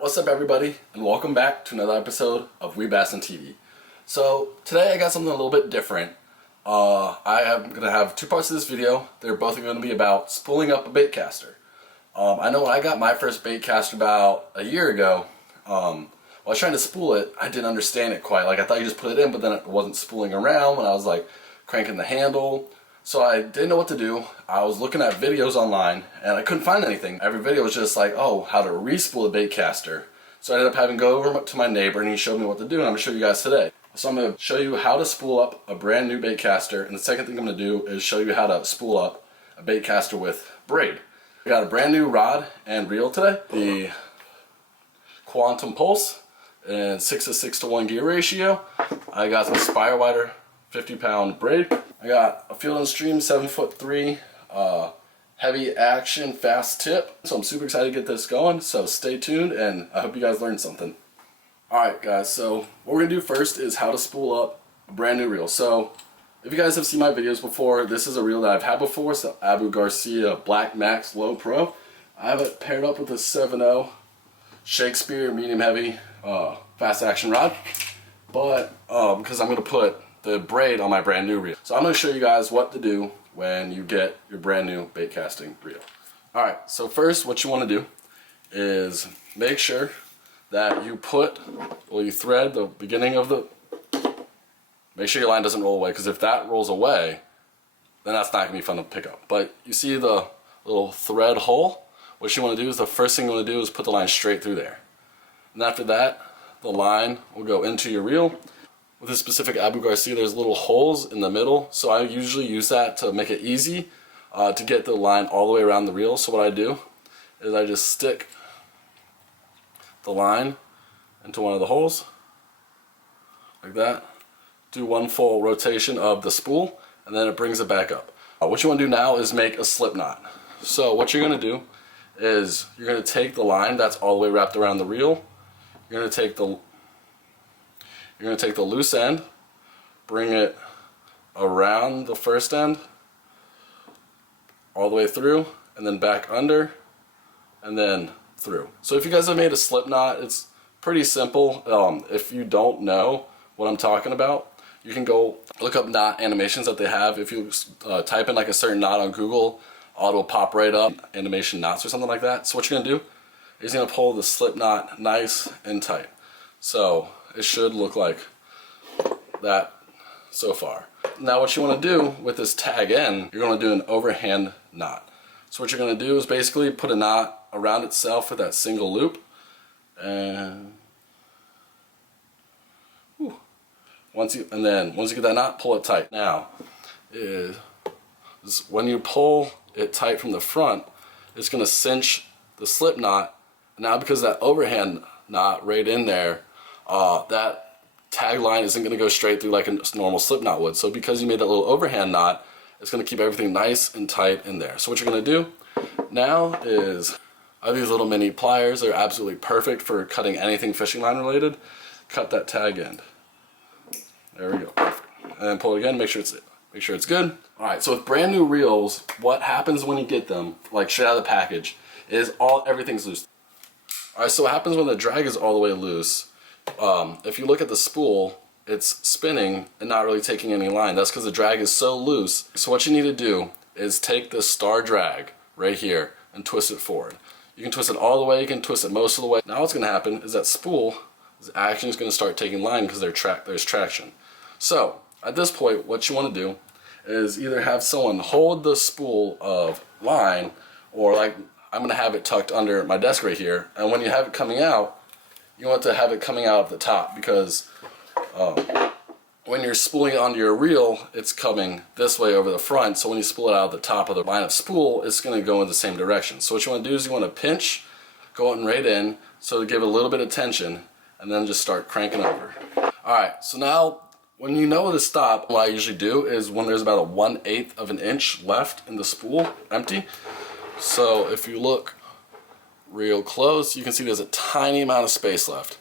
What's up everybody, and welcome back to another episode of We Bass and TV. So today I got something a little bit different. I am going to have two parts of this video. They're both going to be about spooling up a bait caster. I know when I got my first bait caster about a year ago, while I was trying to spool it, I didn't understand it quite. Like I thought you just put it in, but then it wasn't spooling around when I was like cranking the handle. So I didn't know what to do. I was looking at videos online and I couldn't find anything. Every video was just like, oh, how to re-spool a bait caster. So I ended up having to go over to my neighbor and he showed me what to do, and I'm going to show you guys today. So I'm going to show you how to spool up a brand new bait caster, and the second thing I'm going to do is show you how to spool up a bait caster with braid. I got a brand new rod and reel today. The Quantum Pulse and 6:6:1 gear ratio. I got some Spirewider 50-pound braid. I got a Field & Stream 7'3" heavy action fast tip. So I'm super excited to get this going, so stay tuned and I hope you guys learned something. Alright guys, so what we're going to do first is how to spool up a brand new reel. So if you guys have seen my videos before, this is a reel that I've had before. It's the Abu Garcia Black Max Low Pro. I have it paired up with a 7.0 Shakespeare medium heavy fast action rod, but because I'm going to put the braid on my brand new reel. So I'm going to show you guys what to do when you get your brand new bait casting reel. Alright, so first what you want to do is make sure that you you thread the beginning of the, make sure your line doesn't roll away, because if that rolls away, then that's not going to be fun to pick up. But you see the little thread hole? What you want to do is the first thing you want to do is put the line straight through there. And after that, the line will go into your reel. With this specific Abu Garcia, there's little holes in the middle, so I usually use that to make it easy to get the line all the way around the reel. So what I do is I just stick the line into one of the holes, like that, do one full rotation of the spool, and then it brings it back up. What you want to do now is make a slip knot. So what you're going to do is you're going to take the line that's all the way wrapped around the reel, you're going to take the loose end, bring it around the first end, all the way through, and then back under, and then through. So if you guys have made a slip knot, it's pretty simple. If you don't know what I'm talking about, you can go look up knot animations that they have. If you type in like a certain knot on Google, it'll pop right up, animation knots or something like that. So what you're going to do is you're going to pull the slip knot nice and tight. So it should look like that so far. Now what you want to do with this tag end, you're going to do an overhand knot. So what you're going to do is basically put a knot around itself with that single loop, and once you get that knot, pull it tight. Now when you pull it tight from the front, it's going to cinch the slip knot. Now because of that overhand knot right in there, that tag line isn't going to go straight through like a normal slip knot would. So because you made that little overhand knot, it's going to keep everything nice and tight in there. So what you're going to do now is, I have these little mini pliers. They're absolutely perfect for cutting anything fishing line related. Cut that tag end. There we go. Perfect. And then pull it again. Make sure it's good. All right. So with brand new reels, what happens when you get them, like straight out of the package, is everything's loose. All right. So what happens when the drag is all the way loose? If you look at the spool, it's spinning and not really taking any line. That's because the drag is so loose. So what you need to do is take this star drag right here and twist it forward. You can twist it all the way, you can twist it most of the way. Now what's going to happen is that spool is actually going to start taking line because there's traction. So at this point, what you want to do is either have someone hold the spool of line, or like I'm going to have it tucked under my desk right here, and when you have it coming out, you want to have it coming out of the top, because when you're spooling it onto your reel, it's coming this way over the front. So when you spool it out of the top of the line of spool, it's going to go in the same direction. So what you want to do is you want to pinch, going right in, so to give it a little bit of tension, and then just start cranking over. Alright, so now when you know to stop, what I usually do is when there's about a 1/8 of an inch left in the spool, empty. So if you look real close, you can see there's a tiny amount of space left,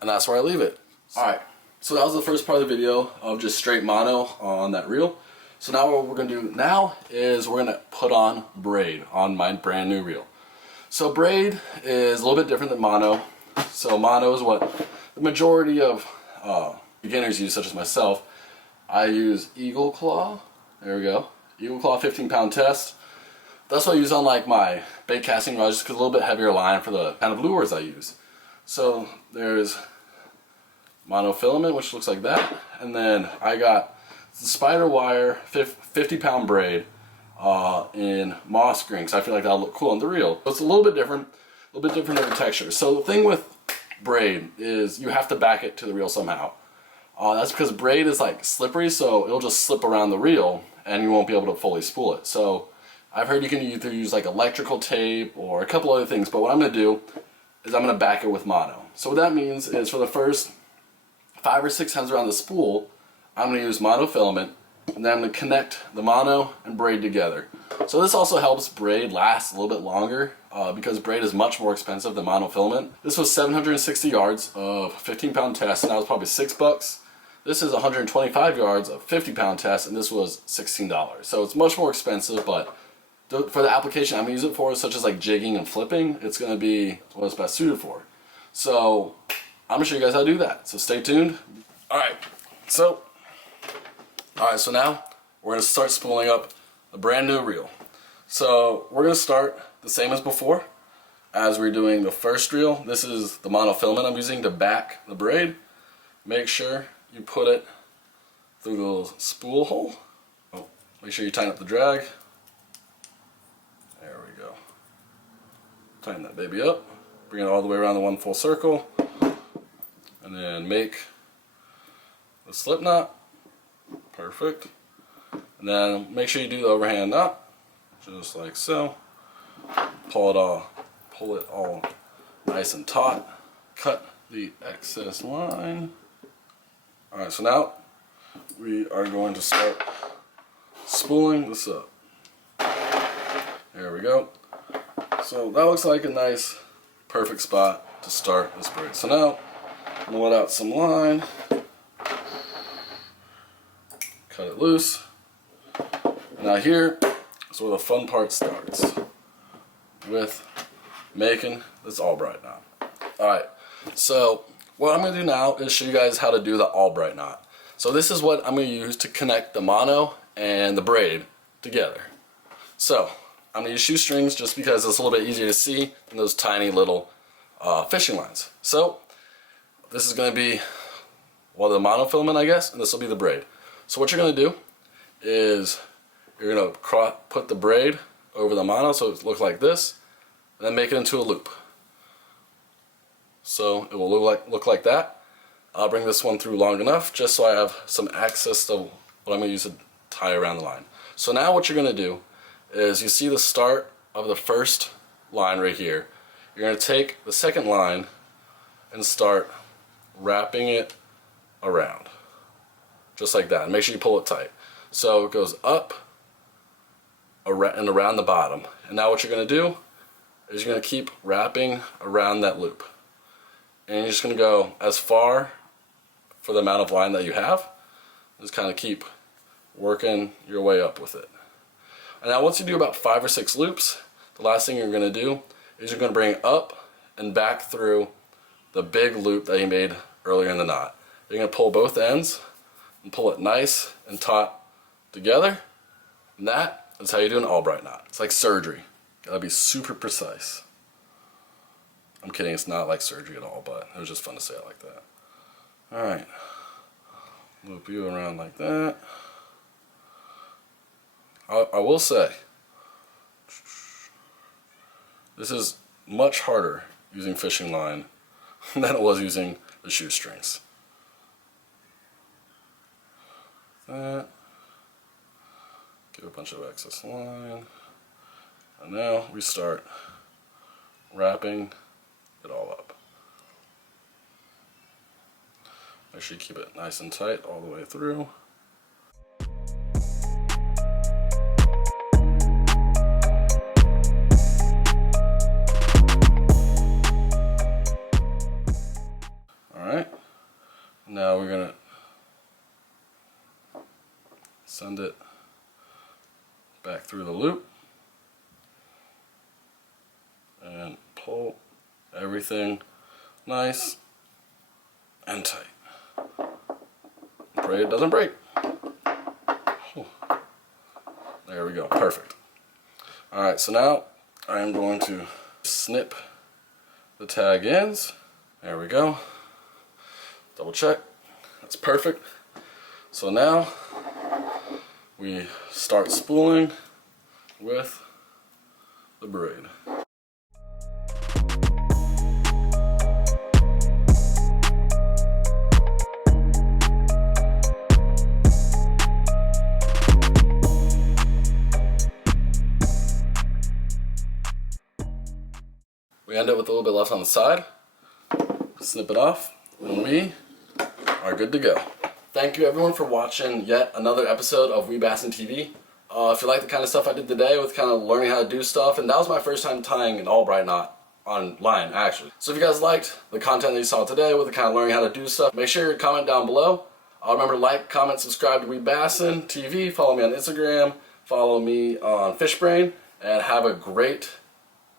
and that's where I leave it. Alright, so that was the first part of the video of just straight mono on that reel. So now what we're going to do now is we're going to put on braid on my brand new reel. So braid is a little bit different than mono. So mono is what the majority of beginners use, such as myself. I use Eagle Claw. There we go. Eagle Claw 15-pound test. That's what I use on like my bait casting rods, just because a little bit heavier line for the kind of lures I use. So there's monofilament, which looks like that, and then I got the spider wire 50-pound braid in moss green, because I feel like that'll look cool on the reel. So it's a little bit different of a texture. So the thing with braid is you have to back it to the reel somehow. That's because braid is like slippery, so it'll just slip around the reel and you won't be able to fully spool it. So I've heard you can either use like electrical tape or a couple other things, but what I'm going to do is I'm going to back it with mono. So what that means is for the first 5 or 6 times around the spool, I'm going to use monofilament, and then I'm going to connect the mono and braid together. So this also helps braid last a little bit longer because braid is much more expensive than monofilament. This was 760 yards of 15-pound test, and that was probably $6. This is 125 yards of 50-pound test, and this was $16. So it's much more expensive, but for the application I'm going to use it for, such as like jigging and flipping, it's going to be what it's best suited for. So I'm going to show you guys how to do that. So stay tuned. Alright, so now we're going to start spooling up a brand new reel. So we're going to start the same as before, as we're doing the first reel. This is the monofilament I'm using to back the braid. Make sure you put it through the little spool hole. Oh, make sure you tighten up the drag. There we go. Tighten that baby up. Bring it all the way around the one full circle. And then make the slip knot. Perfect. And then make sure you do the overhand knot, just like so. Pull it all nice and taut. Cut the excess line. Alright, so now we are going to start spooling this up. There we go. So that looks like a nice, perfect spot to start this braid. So now I'm going to let out some line. Cut it loose. Now here is where the fun part starts, with making this Albright knot. Alright, so what I'm going to do now is show you guys how to do the Albright knot. So this is what I'm going to use to connect the mono and the braid together. So I'm going to use shoestrings just because it's a little bit easier to see than those tiny little fishing lines. So this is going to be, well, the monofilament, I guess, and this will be the braid. So what you're going to do is you're going to put the braid over the mono so it looks like this, and then make it into a loop. So it will look like that. I'll bring this one through long enough just so I have some access to what I'm going to use to tie around the line. So now what you're going to do is, you see the start of the first line right here. You're going to take the second line and start wrapping it around. Just like that. And make sure you pull it tight. So it goes up and around the bottom. And now what you're going to do is you're going to keep wrapping around that loop. And you're just going to go as far for the amount of line that you have. Just kind of keep working your way up with it. And now once you do about 5 or 6 loops, the last thing you're going to do is you're going to bring it up and back through the big loop that you made earlier in the knot. You're going to pull both ends and pull it nice and taut together. And that is how you do an Albright knot. It's like surgery. Gotta be super precise. I'm kidding, it's not like surgery at all, but it was just fun to say it like that. Alright. Loop you around like that. I will say, this is much harder using fishing line than it was using the shoestrings. That. Give a bunch of excess line. And now we start wrapping it all up. Make sure you keep it nice and tight all the way through. Alright, now we're going to send it back through the loop and pull everything nice and tight. Pray it doesn't break. There we go, perfect. Alright, so now I am going to snip the tag ends. There we go. Double check. That's perfect. So now we start spooling with the braid. We end it with a little bit left on the side. Snip it off, and we are good to go. Thank you everyone for watching yet another episode of Weebassin TV. If you like the kind of stuff I did today with kind of learning how to do stuff, and that was my first time tying an all-bright knot online actually. So if you guys liked the content that you saw today with the kind of learning how to do stuff, make sure you comment down below. Remember to like, comment, subscribe to Weebassin TV, follow me on Instagram, follow me on Fishbrain, and have a great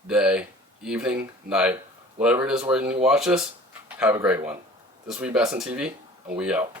day, evening, night, whatever it is when you watch this, have a great one. This is Weebassin TV, and we out.